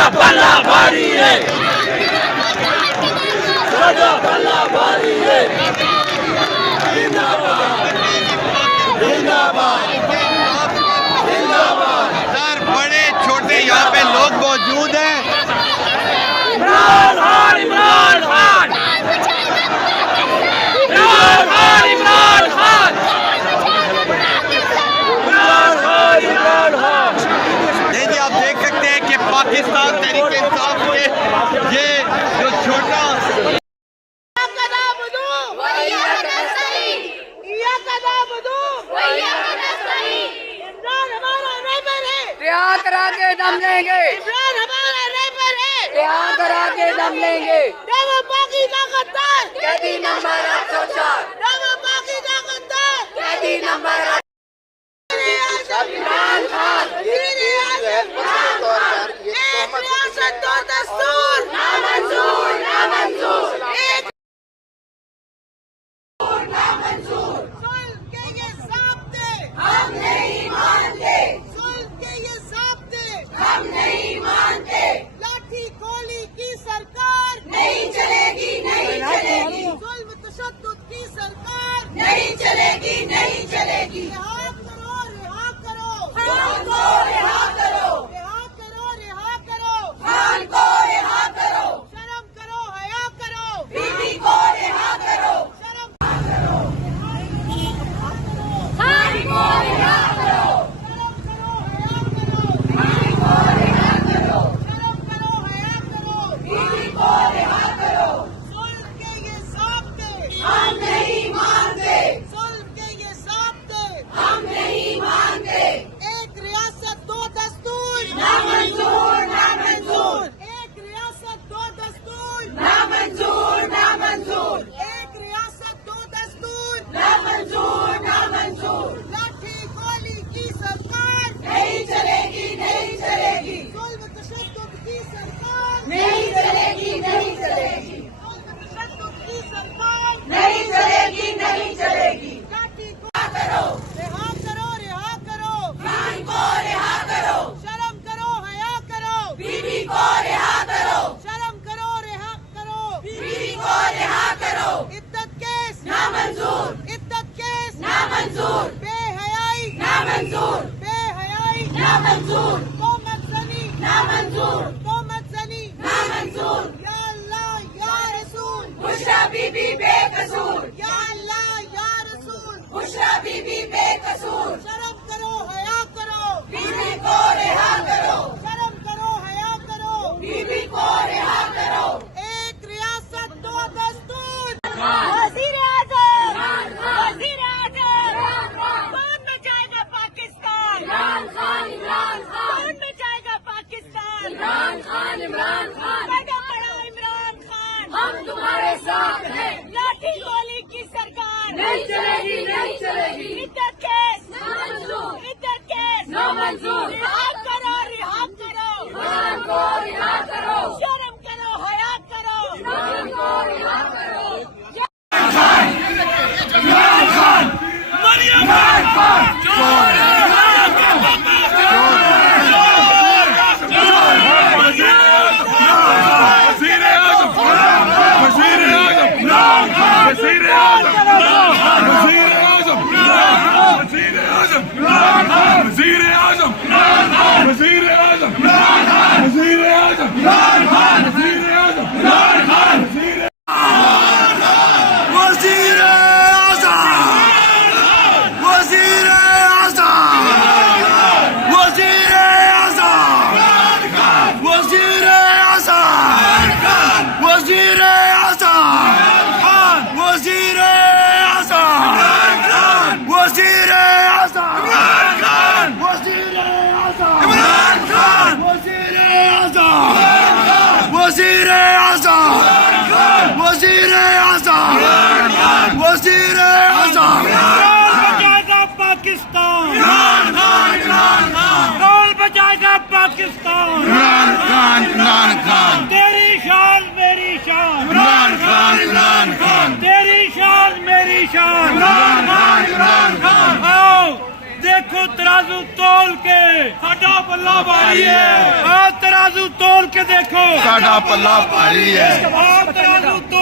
साडा पल्ला भारी है, साडा पल्ला भारी है। जिंदाबाद जिंदाबाद जिंदाबाद। सर बड़े छोटे यहाँ पे लोग मौजूद हैं। इमरान खान इमरान खान इमरान खान इमरान खान इमरान खान इमरान खान। नहीं जी, आप देख सकते हैं कि पाकिस्तान तहरीक इंसाफ के ये जो छोटा करा के दम लेंगे, इमरान हमारा रेपर है, करा के दम लेंगे। वो बाकी ताकतदार कैदी नंबर 804, वो बाकी ताकतदार कैदी नंबर इमरान खान। एक रियासत दो दस्तूर नामंजूर नामंजूर। एक नामंजूर। सुल्ह के ये ज़ाब्ते हम नहीं मानते, सुल्ह के ये ज़ाब्ते हम नहीं मानते। लाठी गोली की सरकार नहीं चलेगी नहीं चलेगी, जुल्म तशद्दुद की सरकार नहीं चलेगी नहीं चलेगी। रिहा करो रिहा करो खान को, रिहा करो रिहा करो रिहा करो खान को, रिहा करो शर्म करो हया करो बीवी को, रिहा करो शर्म करो खान को, रिहा करो शर्म करो हया करो बीवी को, रिहा करो शर्म करो हया करो बीवी को, रिहा करो। सुल्ह के ये ज़ाब्ते हम नहीं मानते, सुल्ह के ये ज़ाब्ते हम नहीं मानते। एक रियासत दो दस्तूर नामंजूर नामंजूर। एक रियासत दो दस्तूर नामंजूर नामंजूर। एक रियासत दो दस्तूर नामंजूर नामंजूर। लाठी गोली की सरकार नहीं चलेगी नहीं चलेगी, जुल्म तशद्दुद की सरकार नहीं चलेगी नहीं चलेगी, जुल्म तशद्दुद की सरकार नहीं चलेगी नहीं चलेगी। लाठी को करो रिहा करो रिहा करो खान को, रिहा करो शर्म करो हया करो बीवी को, रिहा करो शर्म करो रिहा करो बीवी को, रिहा करो। इद्दत केस नामंजूर, इद्दत केस नामंजूर। बेहयाई नामंजूर, बेहयाई नामंजूर। तोहमत ज़नी नामंजूर, तोहमत ज़नी नामंजूर। या अल्लाह या रसूल बुशरा बीबी बेकसूर, या अल्लाह या रसूल बुशरा बीबी बेकसूर। शर्म करो हया करो बीवी को, रिहा करो शर्म करो हया करो बीवी को, रिहा करो। एक रियासत दो दस्तूर। वज़ीर आज़म वज़ीर आज़म कौन बचाएगा पाकिस्तान? इमरान खान इमरान खान। कौन बचाएगा पाकिस्तान? इमरान खान इमरान खान। बड़ा बड़ा इमरान खान, हम तुम्हारे साथ हैं। लाठी गोली की सरकार नहीं चलेगी नहीं चलेगी। इद्दत केस नामंजूर, इद्दत केस नामंजूर। रिहा करो रिहा करो खान को, रिहा करो शर्म करो हया करो शर्म को, रिहा करो। इमरान खान मरियम खान चोर है, वज़ीर आज़म वज़ीर आज़म वज़ीर आज़म वज़ीर आज़म वज़ीर आज़म वज़ीर आज़म वज़ीर आज़म वज़ीर आज़म वज़ीर आज़म इमरान खान। तेरी शान मेरी शान इमरान खान तेरी शान मेरी शान इमरान खान। आओ देखो तराजू तोल के साडा पल्ला भारी है। आओ तराजू तोल के देखो साडा पल्ला भारी है। आप तराजू